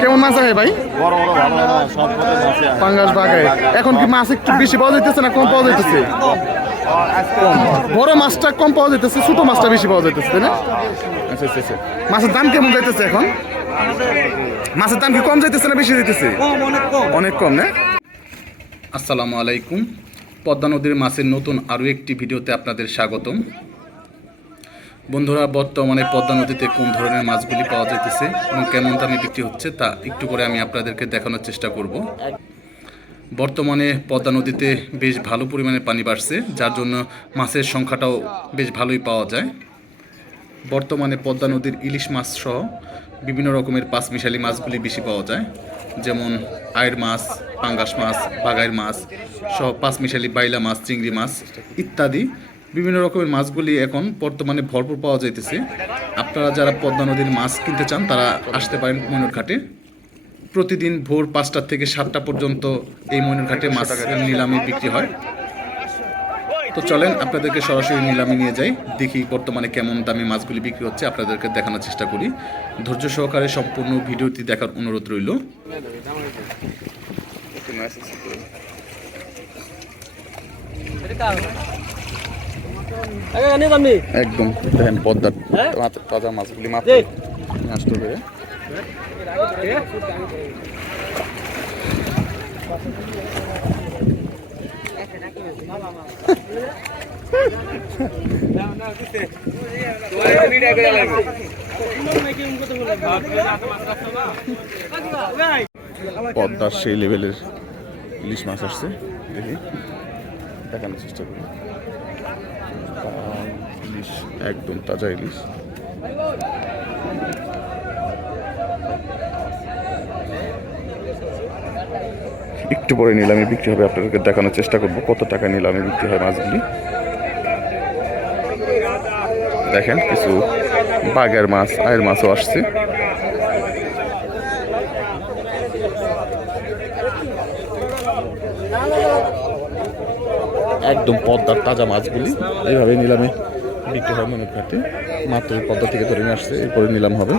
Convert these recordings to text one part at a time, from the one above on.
কেমন মাছ আছে ভাই? পাঙ্গাস বাগায় এখন কি মাছ একটু বেশি পাওয়া যাইতেছে না কম পাওয়া যাইতেছে? বড় মাছটা কম পাওয়া যাইতেছে ছোট মাছটা বেশি পাওয়া যাইতেছে তাই না? আচ্ছা আচ্ছা আচ্ছা। মাছের দাম কেমন যাইতেছে এখন? মাছের দাম কি কম যাইতেছে না বেশি যাইতেছে? অনেক কম না? আসসালামু আলাইকুম। পদ্মা নদীর মাছের নতুন আরও একটি ভিডিওতে আপনাদের স্বাগতম। বন্ধুরা, বর্তমানে পদ্মা নদীতে কোন ধরনের মাছগুলি পাওয়া যাইতেছে এবং কেমন দামে বিক্রি হচ্ছে তা একটু করে আমি আপনাদেরকে দেখানোর চেষ্টা করব। বর্তমানে পদ্মা নদীতে বেশ ভালো পরিমাণে পানি বাড়ছে, যার জন্য মাছের সংখ্যাটাও বেশ ভালোই পাওয়া যায়। বর্তমানে পদ্মা নদীর ইলিশ মাছ সহ বিভিন্ন রকমের পাঁচমিশালি মাছগুলি বেশি পাওয়া যায়, যেমন আয়ের মাছ, পাঙ্গাস মাছ বাগাইর মাছ সহ পাঁচমিশালি বাইলা মাছ, চিংড়ি মাছ ইত্যাদি। বিভিন্ন রকমের মাছগুলি এখন বর্তমানে ভরপুর পাওয়া যাইতেছে। আপনারা যারা পদ্মা নদীর মাছ কিনতে চান, তারা আসতে পারেন ময়ূর ঘাটে। প্রতিদিন ভোর পাঁচটা থেকে সাতটা পর্যন্ত এই ময়ূর ঘাটে মাছ নিলামে বিক্রি হয়। তো চলেন, আপনাদেরকে সরাসরি নিলামে নিয়ে যাই, দেখি বর্তমানে কেমন দামে মাছগুলি বিক্রি হচ্ছে, আপনাদেরকে দেখানোর চেষ্টা করি। ধৈর্য সহকারে সম্পূর্ণ ভিডিওটি দেখার অনুরোধ রইল। একদম দেখেন পদ্মার তাজা মাছগুলি মাত্র নষ্ট করে। পদ্মার সেই লেভেলের ইলিশ মাছ আসছে দেখি দেখানোর চেষ্টা করি। একদম তাজা ইলিশ। একটু পরে নিলামে বিক্রি হবে, আপনাদেরকে দেখানোর চেষ্টা করব কত টাকা নিলামে বিক্রি হয় মাছগুলি। দেখেন কিছু বাঘের মাছ, আয়ের মাছও আসছে। একদম পদ্মার তাজা মাছগুলি। এইভাবে নিলামে বিক্রি হয় মনে ঘাটে মাত্র পদ্মা থেকে ধরে নিয়ে আসছে, এরপরে নিলাম হবে।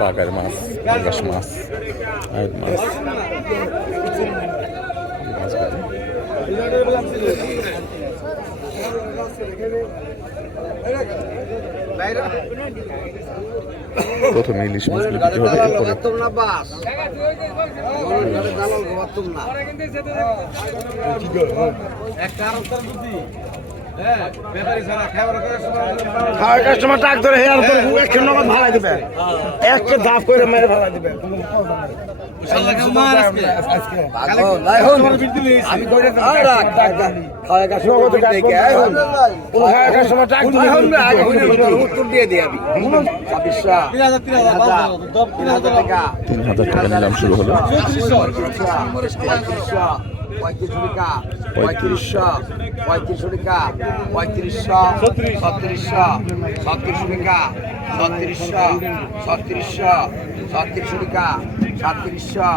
বাগার মাছ মাছ মাছ। প্রথমে ইলিশ মাছ বিক্রি হবে এরপরে খাওয়ার কাস্টমার টাক ধরে হেয়ার ধরে একশো নগদ ভাড়া দিবে। একশো ধাপ করে মেরে ভাড়া দিবে। তিন হাজার টাকা নিলাম শুরু হলো। পঁয়ত্রিশশো পঁয়ত্রিশশো পঁয়ত্রিশশো টাকা পঁয়ত্রিশশো ছত্রিশশো ছত্রিশশো টাকা ছত্রিশশো ছত্রিশশো ছত্রিশশো টাকা সাতত্রিশশো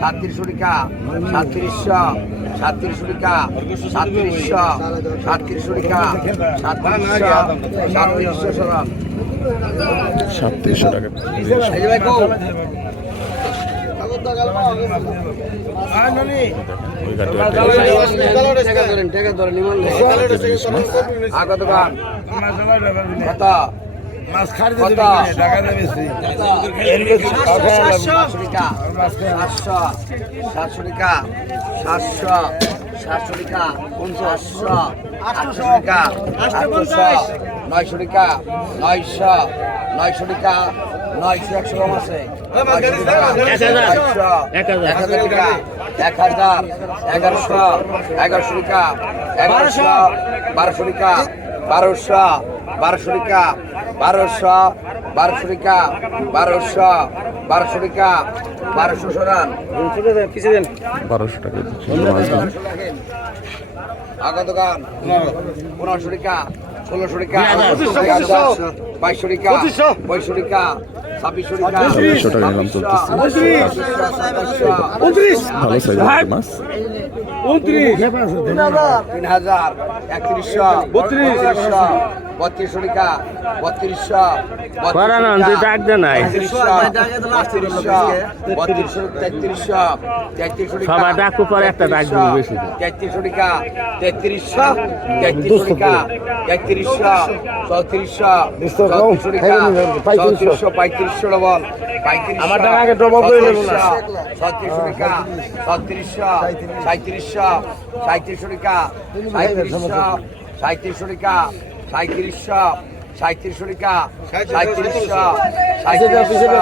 সাতত্রিশশো টাকা সাতত্রিশশো সাতত্রিশশো টাকা সাতত্রিশশো সাতত্রিশশো টাকা। সাতত্রিশশো সাতত্রিশশো সরম সাতত্রিশশো টাকা ভাই কৌ সাতশো টাকা। সাতশো সাতশো টাকা সাতশো আটশো টাকা আটশো নয়শো টাকা নয়শো নয়শো টাকা নয়শো একশো কম আছে। এক হাজার। টাকা। এক হাজার এগারোশো এগারোশো টাকা। এগারোশো বারোশো টাকা। বারোশো বারোশো টাকা। বারোশো বারোশো টাকা। বারোশো বারোশো টাকা। বারোশো সরান। বারোশো টাকা দিচ্ছি। মাছগুলি আগত গান পনেরোশো টাকা ষোলোশো টাকা। বাইশশো টাকা পঁচিশশো। টাকা ছাব্বিশশো টাকা নিলাম চলতেছে। উনত্রিশ ভালো সাইজ মাছ। উনত্রিশ। তিন হাজার একত্রিশশো বত্রিশশো বত্রিশশো টাকা বত্রিশশো বাড়ানো, তুই ডাক দে নাই। বত্রিশশো তেত্রিশশো তেত্রিশশো সবাই ডাকু পরে একটা ডাক দিব বেশি। তেত্রিশশো টাকা তেত্রিশশো তেত্রিশশো টাকা তেত্রিশশো চৌত্রিশশো? চৌত্রিশশো টাকা হ্যাঁ, পঁয়ত্রিশশো। চৌত্রিশশো পঁয়ত্রিশশো ডবল আমার টাকা আগে double করে নেব না। ছত্রিশশো টাকা ছত্রিশশো সাঁত্রিশশো সাঁত্রিশশো টাকা সাঁত্রিশশো সাঁত্রিশশো টাকা সাঁত্রিশশো সাঁত্রিশশো টাকা সাঁত্রিশশো সাঁত্রিশশো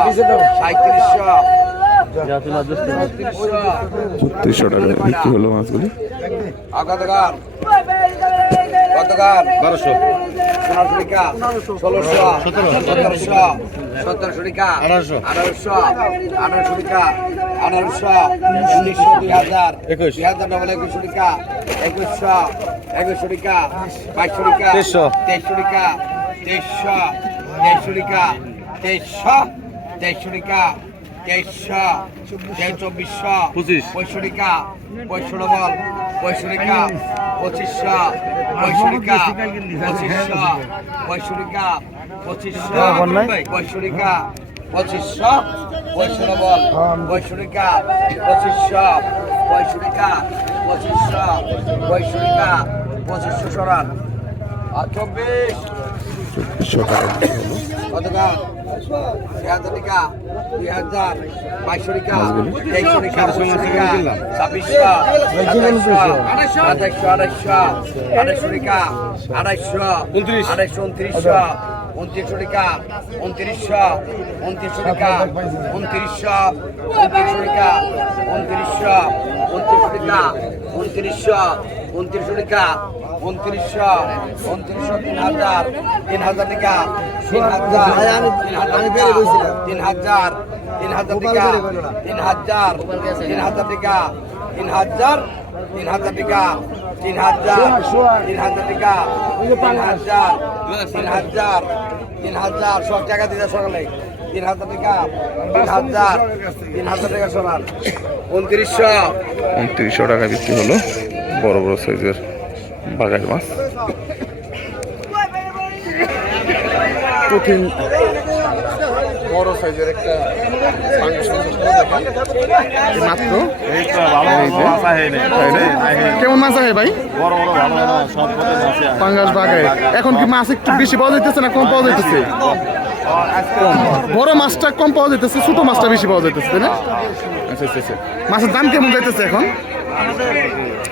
ছত্রিশশো টাকা। বিক্রি হলো মাছগুলি? কতগান কতগান বারোশো। পনেরোশো টাকা ষোলোশো সতেরোশো সতেরোশো টাকা আঠারোশো। আঠারোশো আঠারোশো টাকা আঠারোশো উনিশশো দুই হাজার একুশ। দুই হাজার ডবল একুশশো টাকা একুশশো একুশশো টাকা বাইশশো টাকা তেইশশো। তেইশশো টাকা তেইশশো তেইশশো টাকা তেইশশো তেইশশো টাকা তেইশশো তেইশ চব্বিশশো পঁয়ষট্টি টাকা পঁয়ষট্টি ডবল পঁয়ষট্টি টাকা পঁচিশশো পঁয়ষট্টি টাকা পঁচিশশো পঁয়ষট্টি টাকা পঁচিশশো পঁয়ষট্টি টাকা পঁচিশশো পঁয়ষট্টি ডবল পঁয়ষট্টি টাকা পঁচিশশো পঁয়ষট্টি টাকা পঁচিশশো পঁয়ষট্টি টাকা পঁচিশশো সরান। আর চব্বিশ। চব্বিশশো টাকা হাজার টাকা আড়াইশো উনত্রিশশো উনত্রিশশো টাকা উনত্রিশশো উনত্রিশশো টাকা উনত্রিশশো উনত্রিশশো টাকা উনত্রিশশো উনত্রিশশো টাকা উনত্রিশশো উনত্রিশশো টাকা উনত্রিশশো উনত্রিশশো তিন হাজার তিন হাজার টাকা তিন হাজার তিন হাজার টাকা তিন হাজার তিন হাজার টাকা তিন হাজার তিন হাজার টাকা তিন হাজার তিন হাজার টাকা তিন হাজার তিন হাজার টাকা তিন হাজার তিন হাজার তিন হাজার সব টাকা দিতে সকালে। তিন হাজার টাকা তিন হাজার তিন হাজার টাকা সমান উনত্রিশশো। উনত্রিশশো টাকা বিক্রি হলো। বড় বড় সাইজের বাগাই মাছ। কঠিন। বড় সাইজের একটা মাত্র? কেমন মাছ আছে ভাই? পাঙ্গাস বাগাই এখন কি মাছ একটু বেশি পাওয়া যাইতেছে না কম পাওয়া যাইতেছে? বড় মাছটা কম পাওয়া যাইতেছে ছোট মাছটা বেশি পাওয়া যাইতেছে তাই না? আচ্ছা আচ্ছা আচ্ছা। মাছের দাম কেমন যাইতেছে এখন?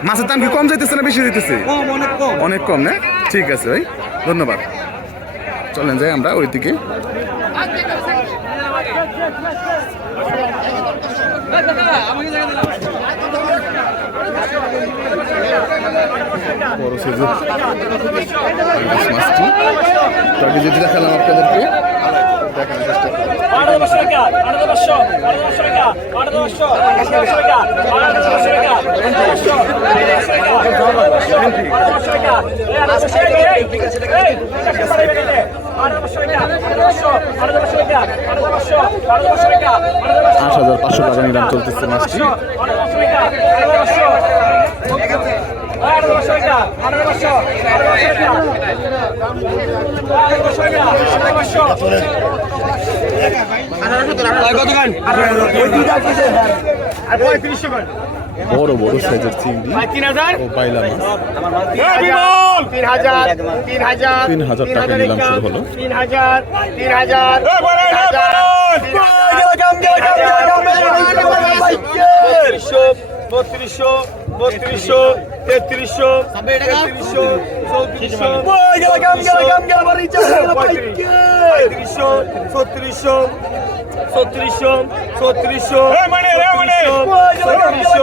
মাছের দাম কি কম যাইতেছে না বেশি যাইতেছে? অনেক কম। না? ঠিক আছে ভাই ধন্যবাদ। চলেন যাই আমরা ওই দিকে বড় সাইজের ইলিশ মাছটি। দেখালাম আপনাদেরকে। দেখানোর চেষ্টা আট হাজার পাঁচশো টাকা নিলাম চলতেছে মাছটি বড় বড় সাইজের চিংড়ি ও বাইলা মাছ তিন হাজার তিন হাজার তিন হাজার টাকা নিলাম শুরু হলো তিন হাজার তিন হাজার বত্রিশশো বত্রিশশো তেত্রিশশো তেত্রিশশো চৌত্রিশশো পঁয়ত্রিশশো ছত্রিশশো ছত্রিশশো ছত্রিশশো ছত্রিশশো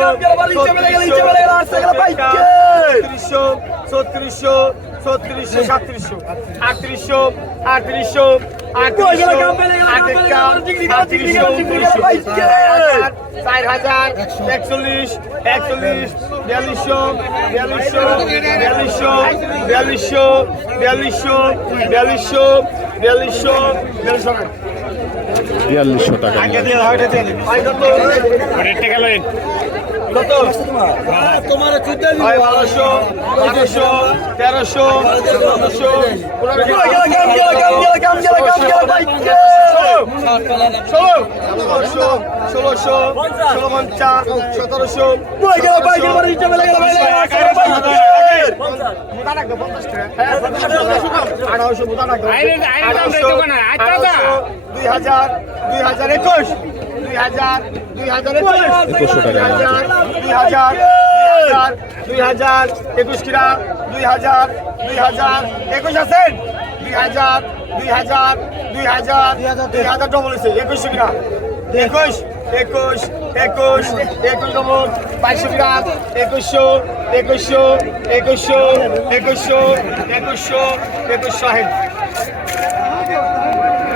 ছত্রিশশো ছত্রিশশো সাতত্রিশশো। আটত্রিশশো আটত্রিশশো চার হাজার একচল্লিশ একচল্লিশ বিয়াল্লিশশো বিয়াল্লিশশো বিয়াল্লিশশো বিয়াল্লিশশো বিয়াল্লিশশো বিয়াল্লিশশো বিয়াল্লিশশো বিয়াল্লিশশো। বিয়াল্লিশশো টাকা। তোমার বারোশো বারোশো তেরোশো চোদ্দশো ষোলোশো ষোলোশো ষোলো পঞ্চাশ সতেরোশো আঠারোশো, দুই হাজার দুই হাজার একুশ। দুই হাজার দুই হাজার একুশ দুই হাজার দুই হাজার দুই হাজার একুশ কিরা দুই হাজার দুই হাজার একুশ আছেন দুই হাজার দুই হাজার দুই হাজার দুই হাজার ডবল হয়েছে। একুশশো কিরা একুশ একুশ একুশ একুশ ডবল বাইশশো কিরা একুশশো একুশশো একুশশো একুশশো একুশশো একুশশো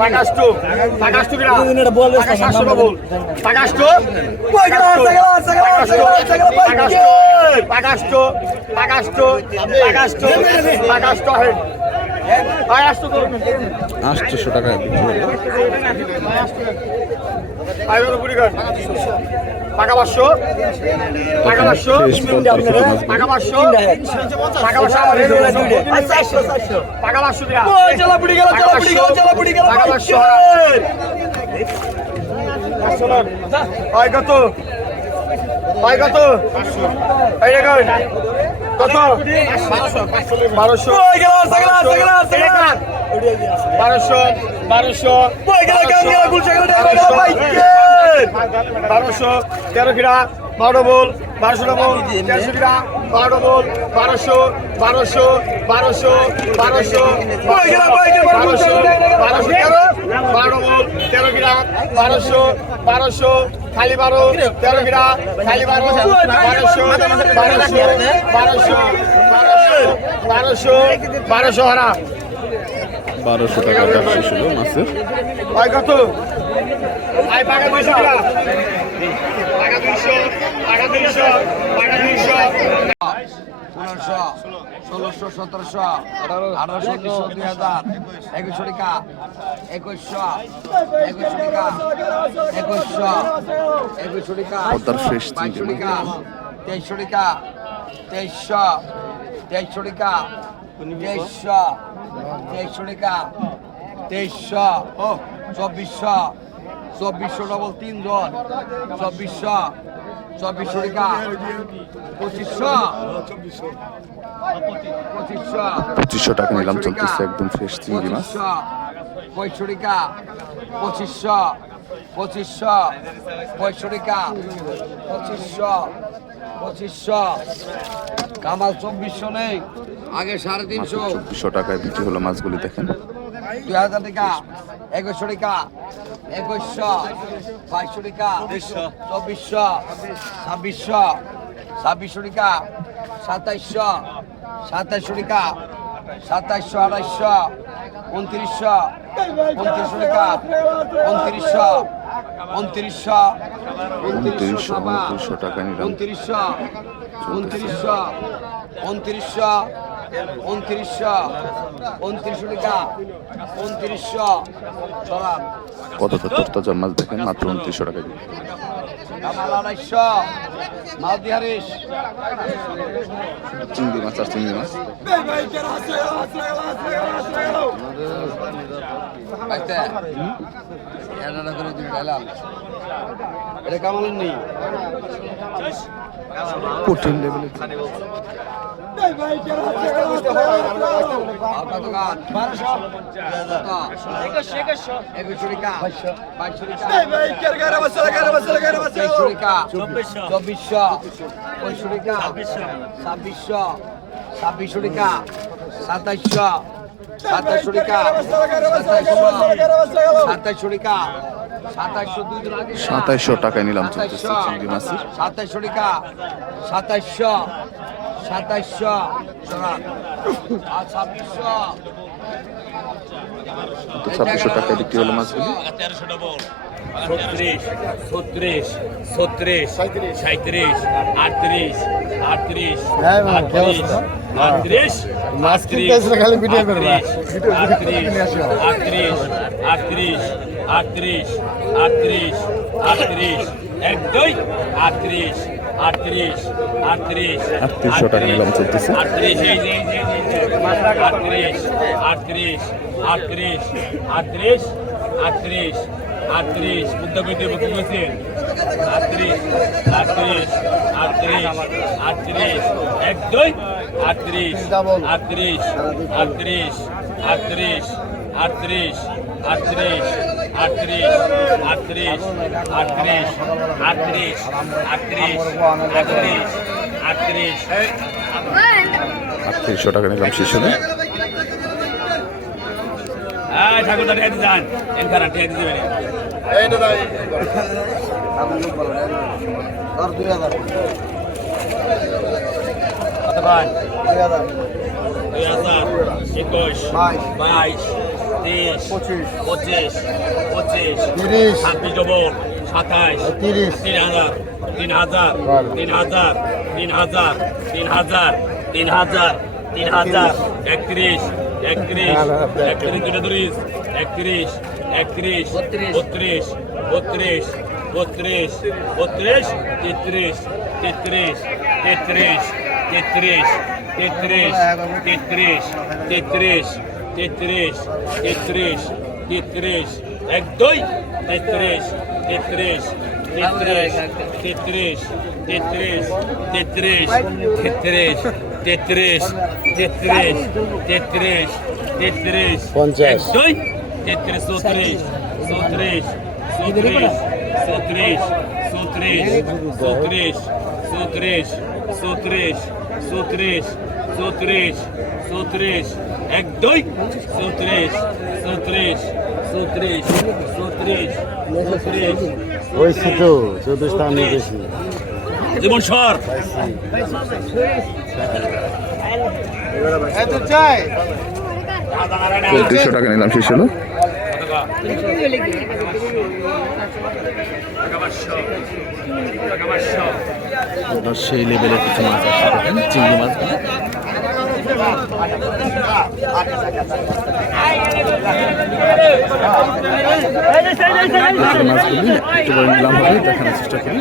পাকাস্টু পাকাস্টু কিরা পাকাস্টু বল পাকাস্টু পাকাস্টু পাকাস্টু পাকাস্টু পাকাস্টু পাকাস্টু হেড আটশো টাকা। আইবার কুড়ি পাকা পাঁচশো পাকা পাঁচশো পাকা পাঁচশো পাকা পাঁচশো পাকা পাঁচশো পাকা পাঁচশো হয় কত হয় কত এই কত বারোশো বারোশো বারোশো বারোশো তেরো কিরা বারো বল বারোশো ডবল তেরোশো কিরা বারো বল বারোশো বারোশো বারোশো বারোশো বারোশো বারোশো তেরো বারো বল তেরো কিরা বারোশো বারোশো খালি বারো তেরো কিরা খালি বারো বারোশো বারোশো বারোশো বারোশো বারোশো হারা বারোশো টাকা মাছের হয় কত ষোলোশো সতেরোশো আঠারোশো উনিশশো দুই হাজার একুশশো টাকা একুশশো একুশশো টাকা একুশশো একুশশো টাকা বাইশশো টাকা তেইশশো টাকা তেইশশো তেইশশো টাকা তেইশশো তেইশশো টাকা তেইশশো চব্বিশশো চব্বিশশো ডবল তিনজন চব্বিশশো চব্বিশশো টাকা পঁচিশশো পঁচিশশো পঁচিশশো টাকা নিলাম চলতেছে একদম ফ্রেশ চিংড়ি মাছ। পঁচিশশো টাকা পঁচিশশো পঁচিশশো পঁয়ষট্টি টাকা পঁচিশশো পঁচিশশো। কামাল চব্বিশশো নেই আগে সাড়ে তিনশো। চব্বিশশো টাকায় বিক্রি হলো মাছগুলি দেখেন। দুই হাজার টাকা একুশশো টাকা একুশশো বাইশশো টাকা চব্বিশশো ছাব্বিশশো ছাব্বিশশো টাকা সাতাইশশো সাতাইশশো টাকা সাতাইশশো আড়াইশশো উনত্রিশশো উনত্রিশশো টাকা উনত্রিশশো উনত্রিশশো উনত্রিশশো। উনত্রিশশো টাকা নিলাম উনত্রিশশো উনত্রিশশো উনত্রিশশো উনত্রিশশো উনত্রিশশো টাকা উনত্রিশশো কত তোরতাজা মাছ দেখেন মাত্র উনত্রিশশো টাকা আড়াইশো মালদি হারিস চিংড়ি মাছ আর চিংড়ি মাছ। এটা নেই। কঠিন লেভেলের সাতাইশশো টাকায় নিলাম সাতাইশশো টাকা সাতাইশশো। সাতাইশশো। ছাব্বিশশো টাকা বিক্রি হলো মাছগুলি। ছত্রিশ ছত্রিশ ছত্রিশ সাঁত্রিশ আটত্রিশ আটত্রিশ আটত্রিশ আটত্রিশ আটত্রিশ আটত্রিশ আটত্রিশ এক দুই আটত্রিশ আটত্রিশশো টাকা নিলাম চলতেছে আটত্রিশ আটত্রিশ বুদ্ধবিদ্যে বুদ্ধি বসেন আটত্রিশ আটত্রিশ আটত্রিশ আটত্রিশ এক দুই আটত্রিশ আটত্রিশ আটত্রিশ আটত্রিশ আটত্রিশ আটত্রিশ আটত্রিশ আটত্রিশ আটত্রিশ আটত্রিশ আটত্রিশ আটত্রিশ আটত্রিশ। আটত্রিশশো টাকা নিলাম হ্যাঁ ঠাকুরদা ঠেকে যান। এনখানা ঠেকে দিবেন কত পান দুই হাজার একুশ বাইশ। তেইশ পঁচিশ পঁচিশ পঁচিশ তিরিশ ছাব্বিশ ডবল সাতাইশ তিরিশ তিন হাজার তিন হাজার তিন হাজার তিন হাজার তিন হাজার তিন হাজার তিন হাজার একত্রিশ একত্রিশ একত্রিশ। দুটো তিরিশ একত্রিশ একত্রিশ বত্রিশ। বত্রিশ বত্রিশ বত্রিশ তেত্রিশ তেত্রিশ তেত্রিশ তেত্রিশ তেত্রিশ তেত্রিশ তেত্রিশ তেত্রিশ তেত্রিশ তেত্রিশ এক দুই তেত্রিশ তেত্রিশ তেত্রিশ তেত্রিশ তেত্রিশ তেত্রিশ তেত্রিশ তেত্রিশ তেত্রিশ তেত্রিশ তেত্রিশ এক দুই তেত্রিশ চৌত্রিশ চৌত্রিশ চৌত্রিশ চৌত্রিশ চৌত্রিশ চৌত্রিশ চৌত্রিশ চৌত্রিশ চৌত্রিশ চৌত্রিশ এক দুই চৌত্রিশ চৌত্রিশ চৌত্রিশ চৌত্রিশ চৌত্রিশ। ওইছি তো চৌত্রিশ টাকা নিয়ে গেছি। জীবন সর। চৌত্রিশশো টাকা নিলাম শেষ হলো। সেই লেভেলের কিছু মাছ আছে চিংড়ি মাছগুলি মাছগুলি একটু করে নিলাম হবে দেখানোর চেষ্টা করি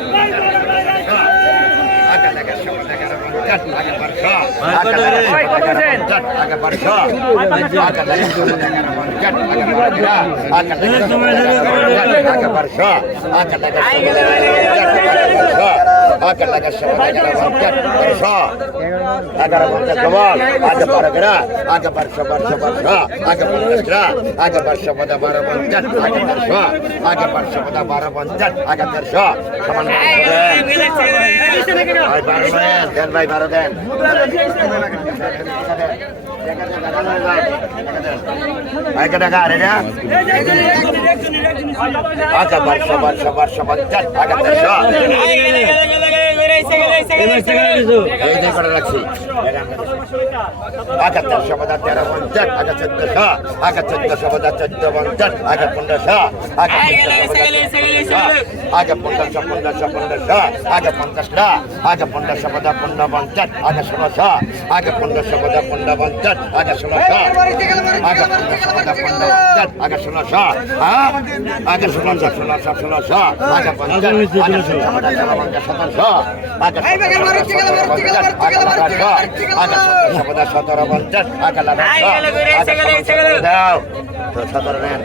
এগারো পঞ্চাশ ডবল আগে বারো গ্রা আগে বারোশো বারোশো বারোশো আগে পঞ্চাশ গ্রা আগে বারোশো পদা বারো পঞ্চাশ আগে তেরোশো আগে বারোশো পদা বারো পঞ্চাশ আগে তেরোশো সমান দেন। ভাই বারো দেন আগে টাকা আরে না আগে বারোশো বারোশো আগাতের সমাধান তেরো পঞ্চাশ আগা চোদ্দ শাহ আগা চোদ্দ সমাধান চোদ্দ পঞ্চাশ আগা পনেরো শাহ আগে পঞ্চাশ পঞ্চাশ পঞ্চাশ শাহ আগে পঞ্চাশ শাহ আগে পঞ্চাশ সমাধান পনেরো পঞ্চাশ আগে ষোলো শাহ আগে পঞ্চাশ সমাধান পনেরো পঞ্চাশ আগে ষোলো শাহ আকর্ষণ আকর্ষণ ষোলশ সতেরো পঞ্চাশ সতেরো নেন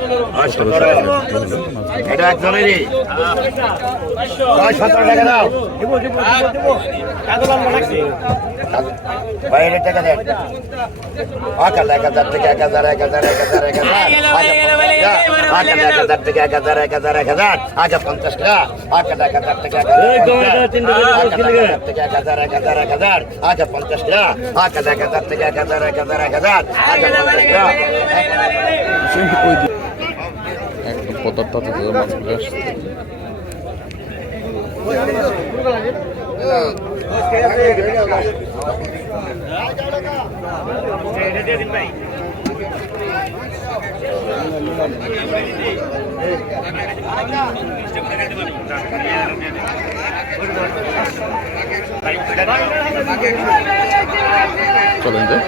সতেরোশো টাকা বিক্রি হলো মাছগুলো। এটা একজনেরই ছয় সতেরো টাকা দাও বাইরে টাকা দেন আকাল এক হাজার থেকে এক হাজার এক হাজার এক হাজার এক হাজার আকাল এক হাজার থেকে এক হাজার এক হাজার এক হাজার আগে পঞ্চাশ টাকা আকাল এক হাজার থেকে এক হাজার থেকে এক হাজার এক হাজার এক হাজার আগে পঞ্চাশ টাকা আকাল এক হাজার থেকে এক হাজার এক হাজার এক হাজার আগে পঞ্চাশ টাকা একদম পদার্থ তাজা মাছগুলো আসছে। চলেন যাই